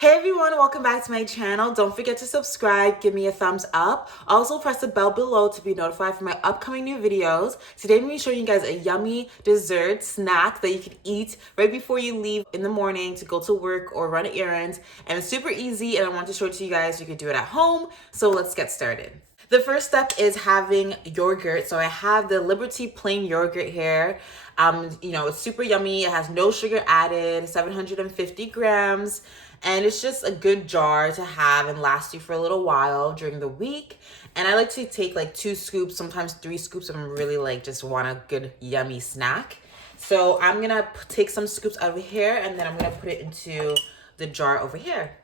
Hey everyone, welcome back to my channel. Don't forget to subscribe, give me a thumbs up. Also press the bell below to be notified for my upcoming new videos. Today I'm going to be showing you guys a yummy dessert snack that you can eat right before you leave in the morning to go to work or run errands. And it's super easy and I want to show it to you guys. You can do it at home. So let's get started. The first step is having yogurt. So I have the Liberty plain yogurt here. It's super yummy. It has no sugar added, 750 grams. And it's just a good jar to have and last you for a little while during the week. And I like to take like 2 scoops, sometimes 3 scoops if I'm really just want a good yummy snack. So I'm gonna take some scoops over here and then I'm gonna put it into the jar over here.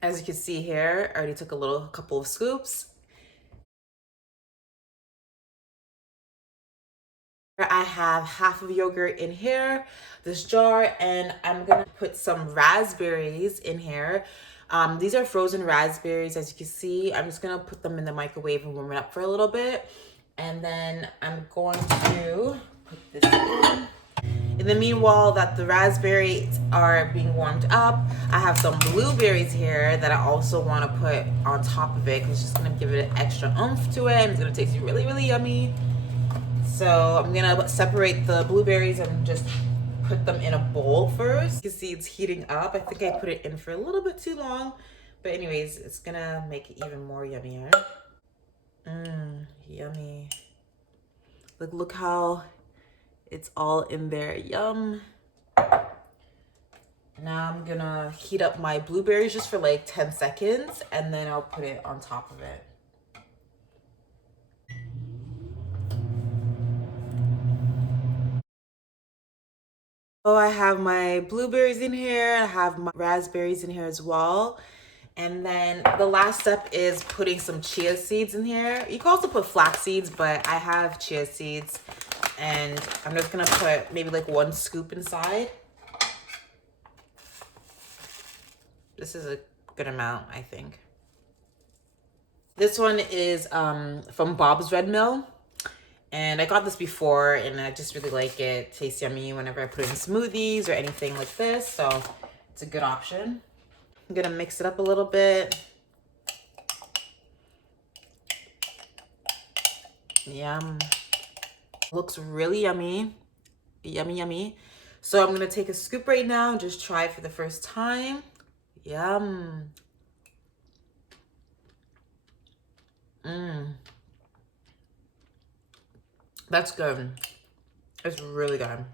As you can see here, I already took a couple of scoops. I have half of yogurt in here, this jar, and I'm gonna put some raspberries in here. These are frozen raspberries, as you can see. I'm just gonna put them in the microwave and warm it up for a little bit. And then I'm going to put this in. In the meanwhile that the raspberries are being warmed up, I have some blueberries here that I also want to put on top of it. It's just gonna give it an extra oomph to it and it's gonna taste really, really yummy. So I'm gonna separate the blueberries and just put them in a bowl first. You can see it's heating up. I think I put it in for a little bit too long, but anyways, it's gonna make it even more yummier. Yummy. Look how it's all in there. Yum. Now I'm gonna heat up my blueberries just for like 10 seconds and then I'll put it on top of it. Oh, I have my blueberries in here. I have my raspberries in here as well. And then the last step is putting some chia seeds in here. You can also put flax seeds, but I have chia seeds. And I'm just gonna put maybe like 1 scoop inside. This is a good amount, I think. This one is from Bob's Red Mill. And I got this before and I just really like it. It tastes yummy whenever I put it in smoothies or anything like this. So it's a good option. I'm gonna mix it up a little bit. Yum. Looks really yummy. Yummy, yummy. So I'm gonna take a scoop right now and just try it for the first time. Yum. That's good. It's really good.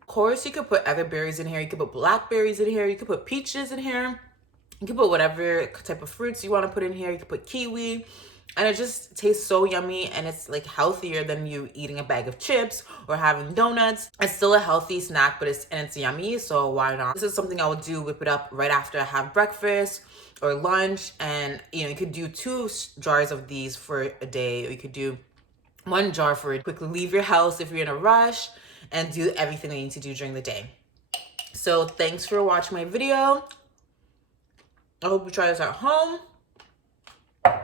Of course, you could put other berries in here. You could put blackberries in here. You could put peaches in here. You can put whatever type of fruits you want to put in here. You could put kiwi. And it just tastes so yummy and it's like healthier than you eating a bag of chips or having donuts. It's still a healthy snack, but it's yummy, so why not? This is something I would do, whip it up right after I have breakfast or lunch. And you could do 2 jars of these for a day, or you could do 1 jar for it. Quickly leave your house if you're in a rush and do everything you need to do during the day. So thanks for watching my video. I hope you try this at home.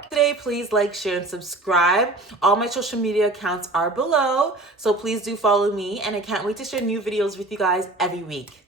Today, please like, share, and subscribe. All my social media accounts are below, so please do follow me, and I can't wait to share new videos with you guys every week.